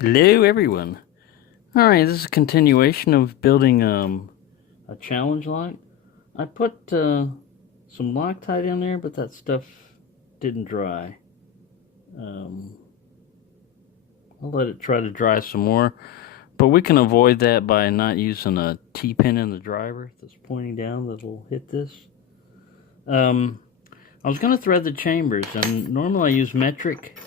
Hello, everyone. All right, this is a continuation of building a challenge lock. I put some Loctite in there, but that stuff didn't dry. Um, I'll let it try to dry some more, but we can avoid that by not using a T-pin in the driver that's pointing down that'll hit this. I was going to thread the chambers, and normally I use metric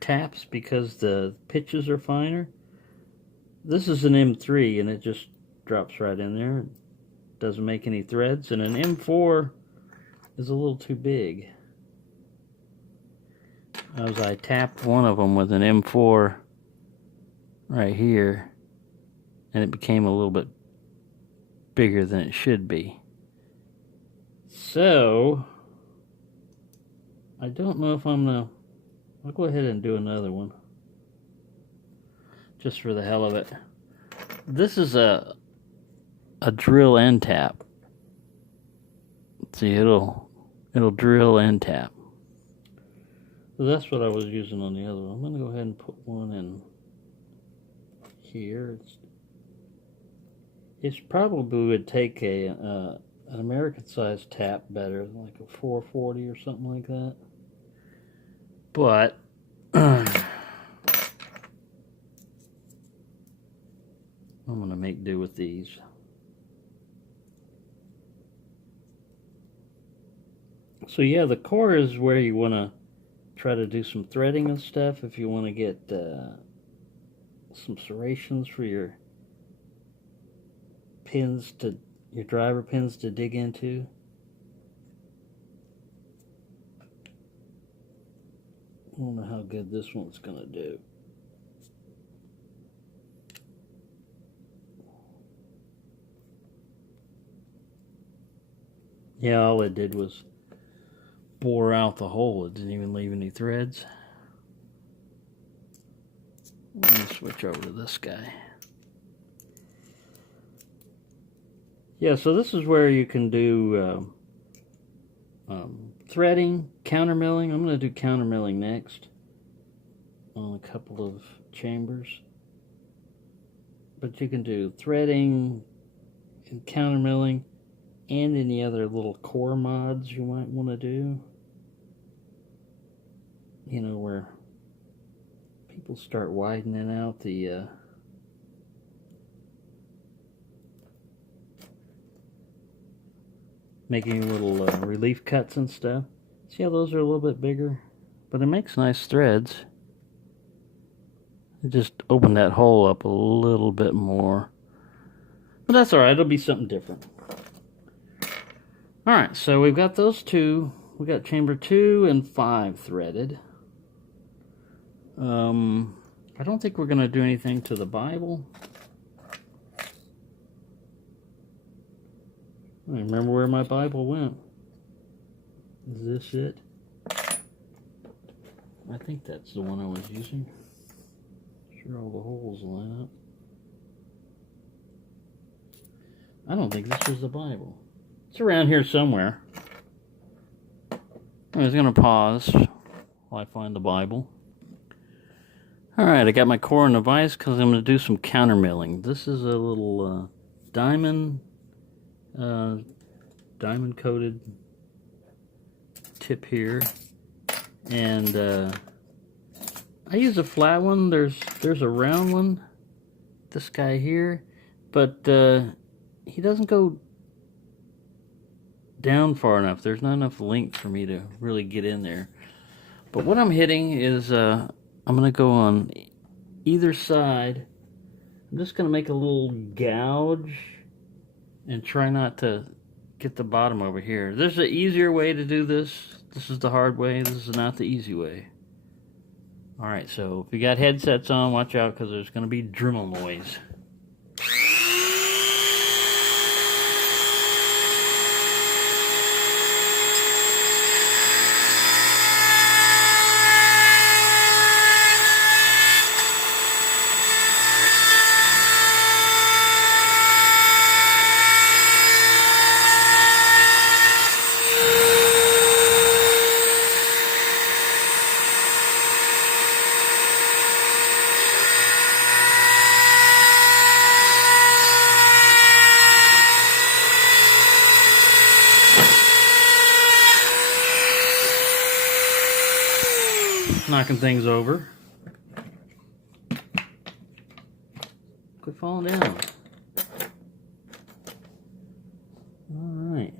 taps because the pitches are finer. This is an M3 and it just drops right in there. It doesn't make any threads, and an M4 is a little too big. As I tapped one of them with an M4 right here, and it became a little bit bigger than it should be. So I don't know if I'll go ahead and do another one just for the hell of it. This is a drill and tap. See, it'll drill and tap. So that's what I was using on the other one. I'm going to go ahead and put one in here. It's probably would take an American-sized tap better, like a 440 or something like that. But I'm going to make do with these. So yeah, the core is where you want to try to do some threading and stuff if you want to get some serrations for your driver pins to dig into. I don't know how good this one's going to do. Yeah, all it did was bore out the hole. It didn't even leave any threads. Let me switch over to this guy. Yeah, so this is where you can do threading, countermilling. I'm going to do countermilling next on a couple of chambers. But you can do threading and countermilling and any other little core mods you might want to do. You know, where people start widening out the making little relief cuts and stuff. See how those are a little bit bigger? But it makes nice threads. It just opened that hole up a little bit more. But that's alright, it'll be something different. Alright, so we've got those two. We got chamber 2 and 5 threaded. I don't think we're going to do anything to the Bible. I don't remember where my Bible went. Is this it? I think that's the one I was using. Sure all the holes line up. I don't think this was the Bible. It's around here somewhere. I was going to pause while I find the Bible. Alright, I got my core in the vise because I'm going to do some countermilling. This is a little diamond coated tip here, and I use a flat one. There's a round one, this guy here, but he doesn't go down far enough. There's not enough length for me to really get in there. But what I'm hitting is I'm going to go on either side. I'm just going to make a little gouge and try not to get the bottom over here. There's an easier way to do this. This is the hard way. This is not the easy way. Alright, so if you got headsets on, watch out because there's going to be Dremel noise. knocking things over. Quit falling down. Alright.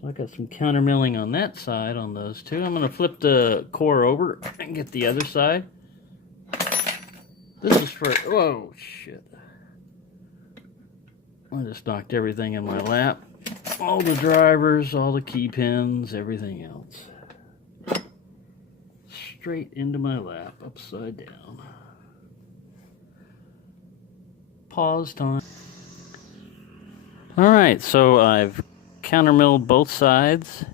So I got some counter milling on that side on those two. I'm going to flip the core over and get the other side. This is for... Whoa, shit. I just knocked everything in my lap. All the drivers, all the key pins, everything else. Straight into my lap, upside down. Pause time. Alright, so I've countermilled both sides.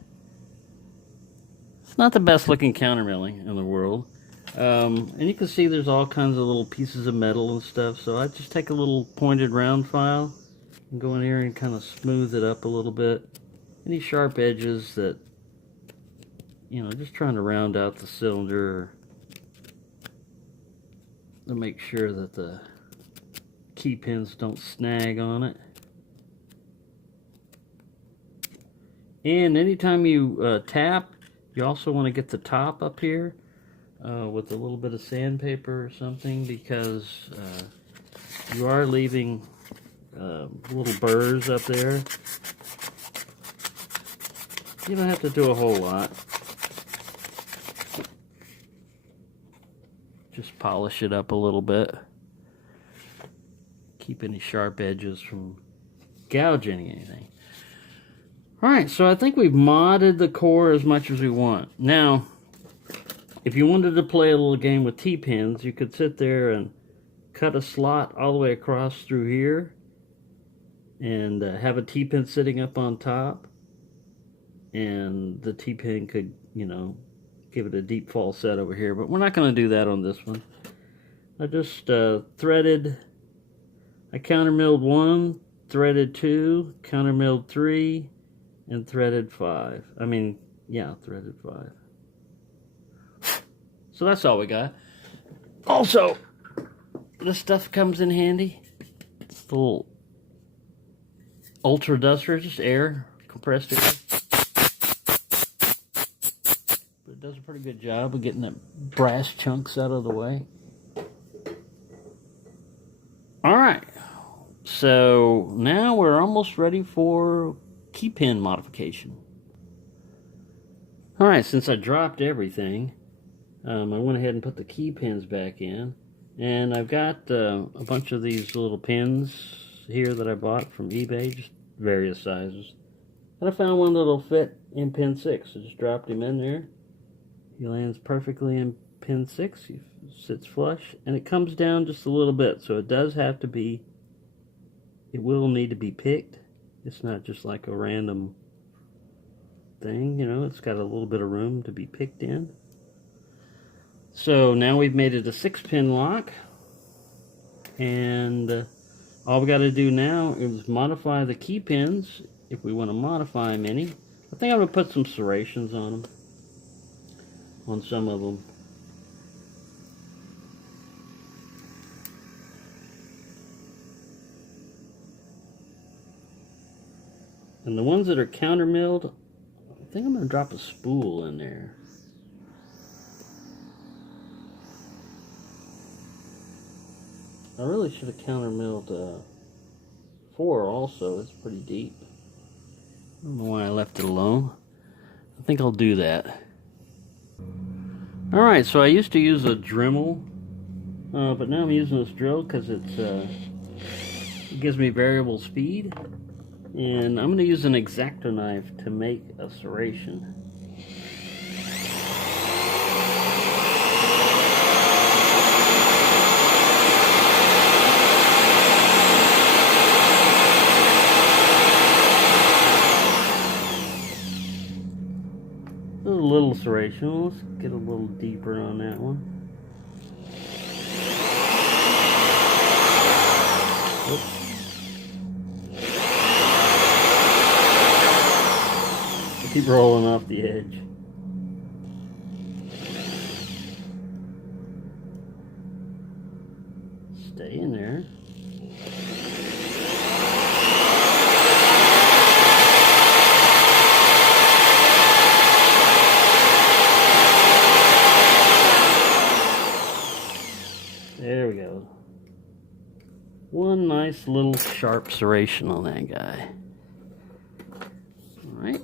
It's not the best looking countermilling in the world. And you can see there's all kinds of little pieces of metal and stuff, so I just take a little pointed round file and go in here and kind of smooth it up a little bit. Any sharp edges that, you know, just trying to round out the cylinder to make sure that the key pins don't snag on it. And anytime you tap, you also want to get the top up here with a little bit of sandpaper or something, because you are leaving little burrs up there. You don't have to do a whole lot. Just polish it up a little bit. Keep any sharp edges from gouging anything. Alright, so I think we've modded the core as much as we want. Now, if you wanted to play a little game with T-pins, you could sit there and cut a slot all the way across through here and have a T-pin sitting up on top, and the T-pin could, you know, give it a deep falset over here, but we're not going to do that on this one. I just threaded, I countermilled 1, threaded 2, countermilled 3, and threaded 5. I mean, yeah, threaded 5. So that's all we got. Also, this stuff comes in handy. It's the little ultra duster, just air, compressed air. But it does a pretty good job of getting the brass chunks out of the way. Alright, so now we're almost ready for key pin modification. Alright, since I dropped everything, I went ahead and put the key pins back in, and I've got a bunch of these little pins here that I bought from eBay, just various sizes, and I found one that'll fit in pin 6. I just dropped him in there. He lands perfectly in pin 6. He sits flush, and it comes down just a little bit, so it does have to be, it will need to be picked. It's not just like a random thing, you know, it's got a little bit of room to be picked in. So now we've made it a 6-pin lock, and all we got to do now is modify the key pins if we want to modify them any. I think I'm going to put some serrations on them, on some of them. And the ones that are counter milled, I think I'm going to drop a spool in there. I really should have counter milled 4 also. It's pretty deep. I don't know why I left it alone. I think I'll do that. Alright, so I used to use a Dremel, but now I'm using this drill because it gives me variable speed. And I'm going to use an X-Acto knife to make a serration. A little serration. Let's get a little deeper on that one. Oops. Keep rolling off the edge. Stay in there. one nice little sharp serration on that guy. Alright.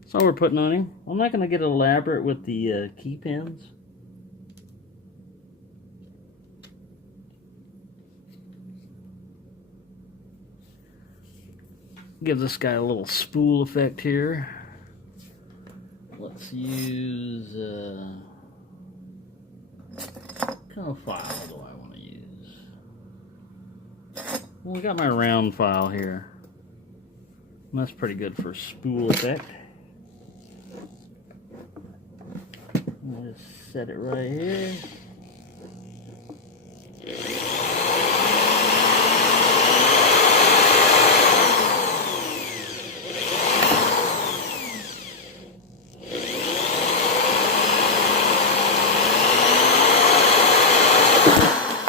That's all we're putting on him. I'm not going to get elaborate with the key pins. Give this guy a little spool effect here. Let's use what kind of file do I want to use? Well, we got my round file here. And that's pretty good for spool effect. I'll just set it right here.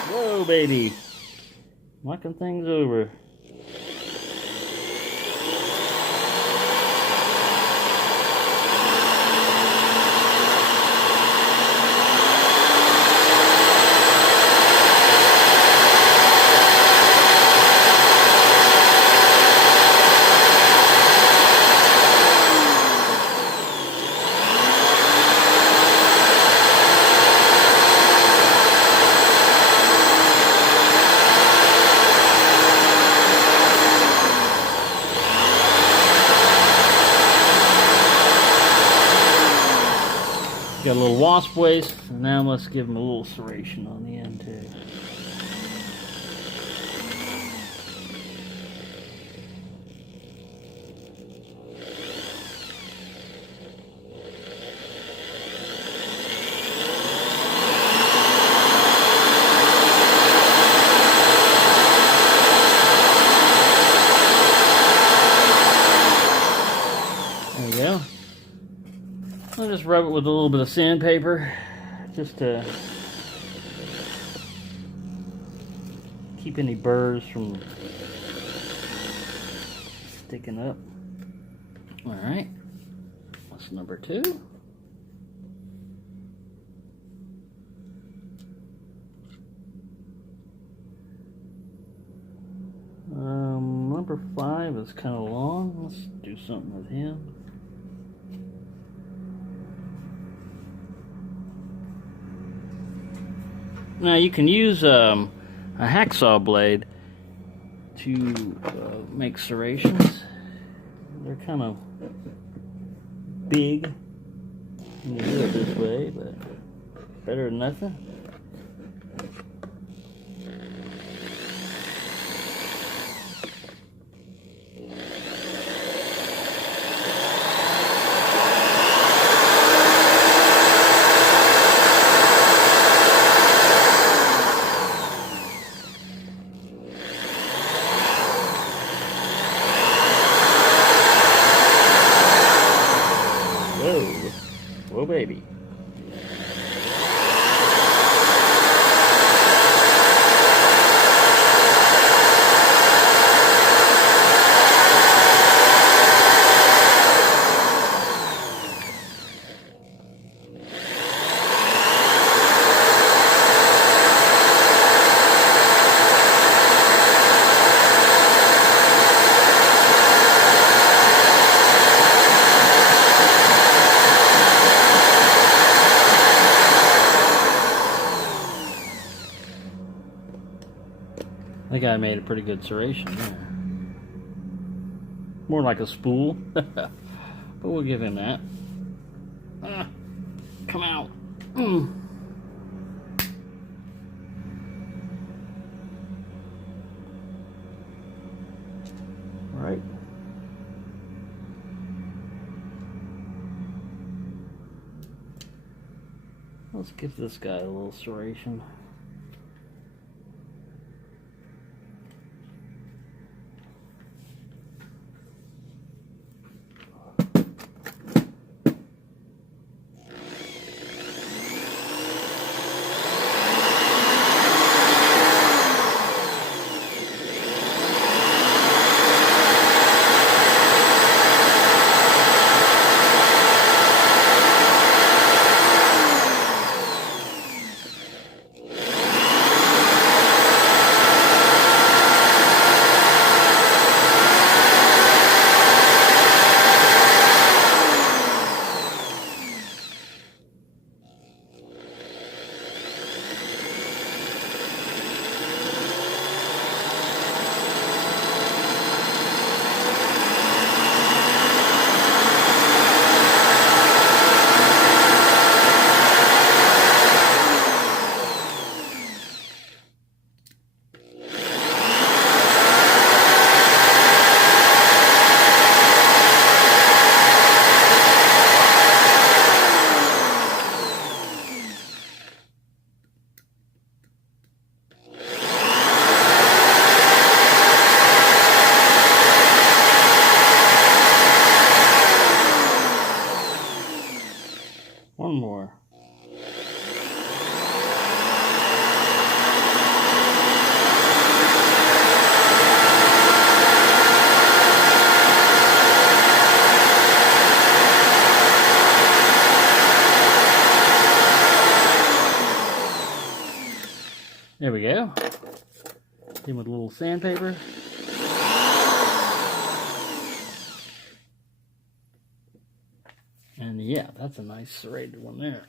Whoa, baby. Knocking things over. Got a little wasp waste, and now let's give them a little serration on the end too. There we go. I'll just rub it with a little bit of sandpaper just to keep any burrs from sticking up. Alright, that's number 2. Number 5 is kind of long. Let's do something with him. Now you can use a hacksaw blade to make serrations. They're kind of big when you do it this way, but better than nothing. Whoa, baby. I think I made a pretty good serration there. More like a spool, but we'll give him that. Come out. Right. Let's give this guy a little serration. One more. There we go. In with a little sandpaper. And yeah, that's a nice serrated one there.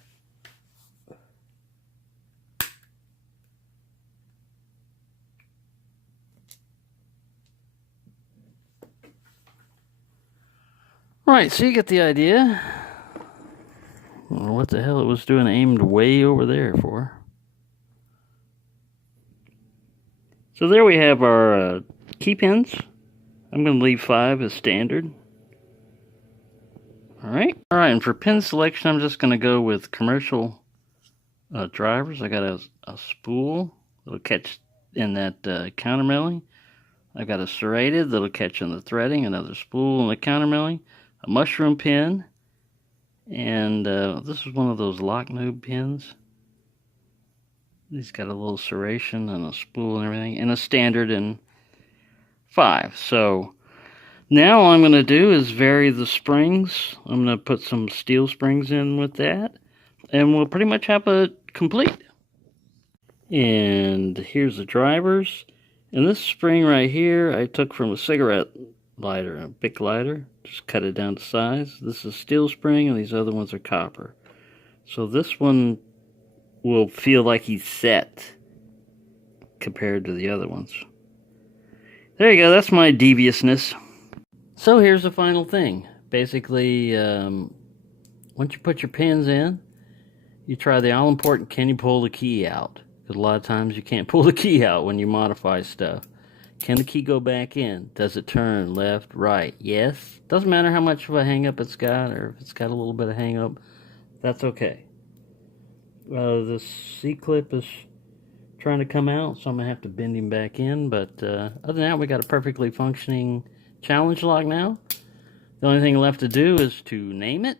Right, so you get the idea. I don't know what the hell it was doing aimed way over there for. So there we have our key pins. I'm going to leave 5 as standard. Alright, and for pin selection, I'm just going to go with commercial drivers. I got a spool that'll catch in that countermilling. I got a serrated that'll catch in the threading, another spool in the countermilling, a mushroom pin, and this is one of those lock noob pins. He's got a little serration and a spool and everything, and a standard in 5. So now all I'm going to do is vary the springs. I'm going to put some steel springs in with that, and we'll pretty much have a complete. And here's the drivers. And this spring right here I took from a cigarette lighter, a Bic lighter. Just cut it down to size. This is steel spring, and these other ones are copper. So this one will feel like he's set compared to the other ones. There you go, that's my deviousness. So here's the final thing. Basically, once you put your pins in, you try the all-important, can you pull the key out? Because a lot of times you can't pull the key out when you modify stuff. Can the key go back in? Does it turn left, right? Yes. Doesn't matter how much of a hang-up it's got, or if it's got a little bit of hang-up, that's okay. The C-clip is trying to come out, so I'm going to have to bend him back in. But other than that, we got a perfectly functioning challenge lock now. The only thing left to do is to name it.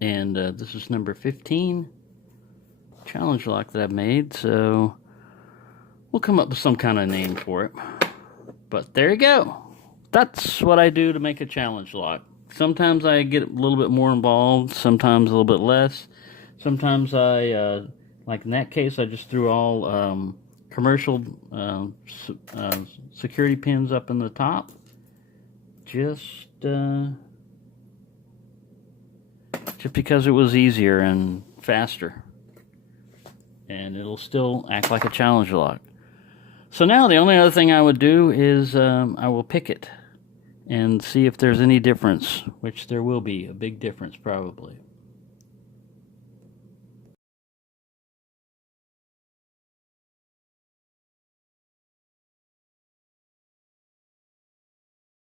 And this is number 15 challenge lock that I've made. So we'll come up with some kind of name for it. But there you go. That's what I do to make a challenge lock. Sometimes I get a little bit more involved, sometimes a little bit less. Sometimes I, like in that case, I just threw all commercial security pins up in the top. Just because it was easier and faster. And it'll still act like a challenge lock. So now the only other thing I would do is I will pick it and see if there's any difference, which there will be, a big difference probably.